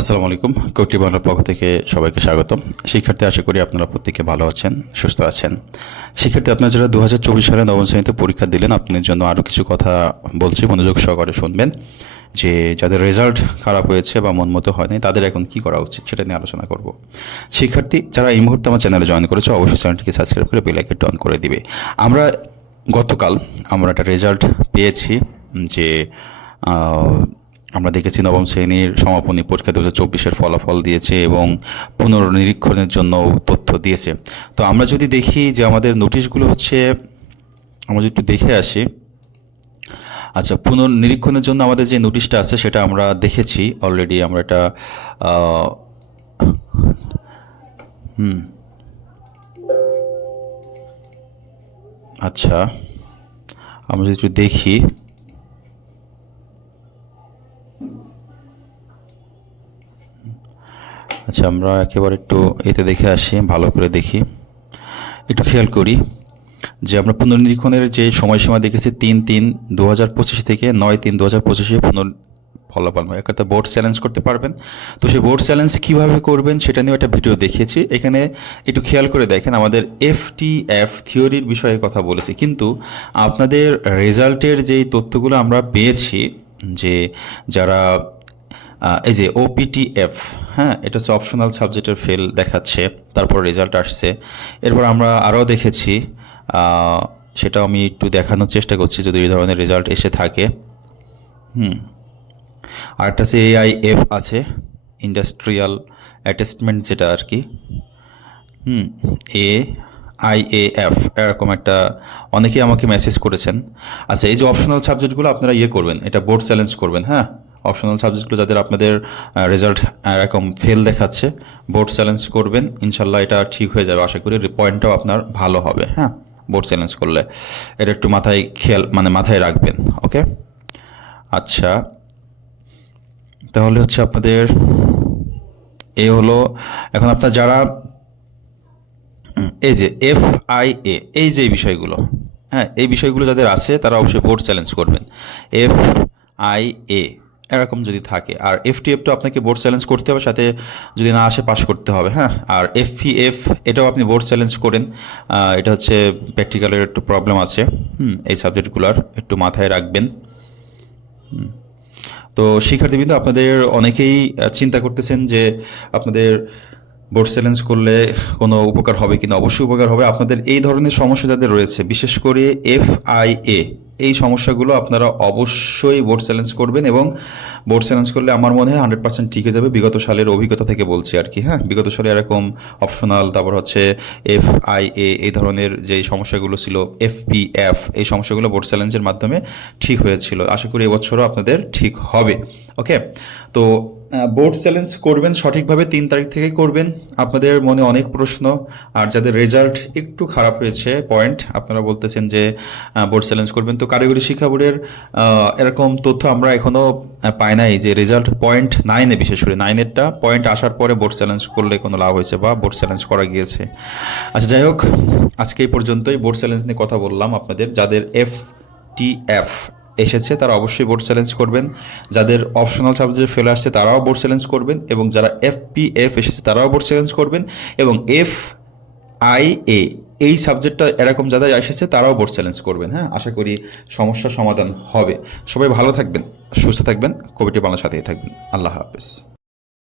আসসালামু আলাইকুম। কোটি বাংলার পক্ষ থেকে সবাইকে স্বাগতম। শিক্ষার্থী, আশা করি আপনারা প্রত্যেকে ভালো আছেন, সুস্থ আছেন। শিক্ষার্থী, আপনারা যারা দু হাজার চব্বিশ সালে নবম শ্রেণীতে পরীক্ষা দিলেন, আপনাদের জন্য আরও কিছু কথা বলছি, মনোযোগ সহকারে শুনবেন। যে যাদের রেজাল্ট খারাপ হয়েছে বা মন মতো হয়নি, তাদের এখন কি করা উচিত সেটা নিয়ে আলোচনা করব। শিক্ষার্থী, যারা এই মুহূর্তে আমার চ্যানেলে জয়েন করেছে, অবশ্যই চ্যানেলটিকে সাবস্ক্রাইব করে বেলাইকে অন করে দিবে। আমরা গতকাল আমরা একটা রেজাল্ট পেয়েছি যে আমরা দেখেছি নবম শ্রেণির সমাপনী পরীক্ষা দু হাজার চব্বিশের ফলাফল দিয়েছে এবং পুনর্নিরীক্ষণের জন্য তথ্য দিয়েছে। তো আমরা যদি দেখি যে আমাদের নোটিশগুলো হচ্ছে, আমরা যদি একটু দেখে আসি। আচ্ছা পুনর্নিরীক্ষণের জন্য আমাদের যে নোটিশটা আছে সেটা আমরা দেখেছি অলরেডি আমরা এটা হুম। আচ্ছা আমরা যদি একটু দেখি। আচ্ছা আমরা একেবারে একটু এতে দেখে আসি, ভালো করে দেখি। একটু খেয়াল করি যে আমরা পুনর্নিরীক্ষণের যে সময়সীমা দেখেছি তিন তিন দু হাজার পঁচিশ থেকে নয় তিন দু হাজার পঁচিশে পুনর ফলাফল এক একটা বোর্ড চ্যালেঞ্জ করতে পারবেন। তো সেই বোর্ড চ্যালেঞ্জ কীভাবে করবেন সেটা নিয়েও একটা ভিডিও দেখিয়েছি। এখানে একটু খেয়াল করে দেখেন, আমাদের এফ টি এফ থিওরির বিষয়ে কথা বলেছি। কিন্তু আপনাদের রেজাল্টের যেই তথ্যগুলো আমরা পেয়েছি, যে যারা এই যে ওপিটিএফ হ্যাঁ এটা হচ্ছে অপশনাল সাবজেক্টের ফেল দেখাচ্ছে, তারপর রেজাল্ট আসছে। এরপর আমরা আরও দেখেছি সেটা আমি একটু দেখানোর চেষ্টা করছি যদি এই ধরনের রেজাল্ট এসে থাকে। হুম, আরেকটা আছে এআইএফ আছে ইন্ডাস্ট্রিয়াল অ্যাটেস্টমেন্ট যেটা আর কি। হুম এ আই এ এফ এরকম একটা, অনেকেই আমাকে মেসেজ করেছেন। আচ্ছা এই যে অপশনাল সাবজেক্টগুলো আপনারা ইয়ে করবেন, এটা বোর্ড চ্যালেঞ্জ করবেন হ্যাঁ? অপশনাল সাবজেক্টগুলো যাদের আপনাদের রেজাল্ট এরকম ফেল দেখাচ্ছে বোর্ড চ্যালেঞ্জ করবেন, ইনশাল্লাহ এটা ঠিক হয়ে যাবে। আশা করি পয়েন্টটাও আপনার ভালো হবে হ্যাঁ? বোর্ড চ্যালেঞ্জ করলে। এটা একটু মাথায় খেয়াল মানে মাথায় রাখবেন ওকে আচ্ছা তাহলে হচ্ছে আপনাদের, এ হলো, এখন আপনার যারা, এই যে এফ আই এ এই যে বিষয়গুলো হ্যাঁ? এই বিষয়গুলো যাদের আছে, তারা অবশ্যই বোর্ড চ্যালেঞ্জ করবেন। এফ আই এ এরকম যদি থাকে। আর এফ টি এফ তো আপনাকে বোর্ড চ্যালেঞ্জ করতে হবে, সাথে যদি না আসে পাশ করতে হবে হ্যাঁ? আর এফ পি এফ এটাও আপনি বোর্ড চ্যালেঞ্জ করেন। এটা হচ্ছে প্র্যাকটিক্যালের একটু প্রবলেম আছে। হুম, এই সাবজেক্টগুলোর একটু মাথায় রাখবেন। তো শিক্ষার্থীবৃন্দ, আপনাদের অনেকেই চিন্তা করতেছেন যে আপনাদের বোর্ড চ্যালেঞ্জ করলে কোনো উপকার হবে কিনা? অবশ্যই উপকার হবে। আপনাদের এই ধরনের সমস্যা যাদের রয়েছে, বিশেষ করে এফ আই এ এই সমস্যাগুলো আপনারা অবশ্যই বোর্ড চ্যালেঞ্জ করবেন এবং বোর্ড চ্যালেঞ্জ করলে আমার মনে হয় হান্ড্রেড পার্সেন্ট টিকে যাবে। বিগত সালের অভিজ্ঞতা থেকে বলছি আর কি হ্যাঁ? বিগত সালে এরকম অপশনাল তারপর হচ্ছে এফ আই এ এই ধরনের যে সমস্যাগুলো ছিল এফ পি এফ এই সমস্যাগুলো বোর্ড চ্যালেঞ্জের মাধ্যমে ঠিক হয়েছিল। আশা করি এবছরও আপনাদের ঠিক হবে। ওকে তো বোর্ড চ্যালেঞ্জ করবেন, সঠিকভাবে তিন তারিখ থেকে করবেন। আপনাদের মনে অনেক প্রশ্ন, আর যাদের রেজাল্ট একটু খারাপ হয়েছে পয়েন্ট আপনারা বলতেছেন যে বোর্ড চ্যালেঞ্জ করবেন। তো কারিগরি শিক্ষা বোর্ডের এরকম তথ্য আমরা এখনও পাই নাই যে রেজাল্ট পয়েন্ট নাইনে বিশেষ করে নাইনেরটা পয়েন্ট আসার পরে বোর্ড চ্যালেঞ্জ করলে কোনো লাভ হয়েছে বা বোর্ড চ্যালেঞ্জ করা গিয়েছে। আচ্ছা যাই হোক, আজকে এই পর্যন্তই। বোর্ড চ্যালেঞ্জ নিয়ে কথা বললাম আপনাদের, যাদের এফ টি এফ এসেছে, তারা অবশ্যই বোর্ড চ্যালেঞ্জ করবেন। যাদের অপশনাল সাবজেক্ট ফেল আসছে, তারাও বোর্ড চ্যালেঞ্জ করবেন এবং যারা এফ পি এফ এসেছে, তারাও বোর্ড চ্যালেঞ্জ করবেন এবং এফ আই এ এই সাবজেক্টটা এরকম যারা এসেছে, তারাও বোর্ড চ্যালেঞ্জ করবেন। হ্যাঁ আশা করি সমস্যার সমাধান হবে। সবাই ভালো থাকবেন, সুস্থ থাকবেন কবিটি বাংলার সাথেই থাকবেন। আল্লাহ হাফেজ।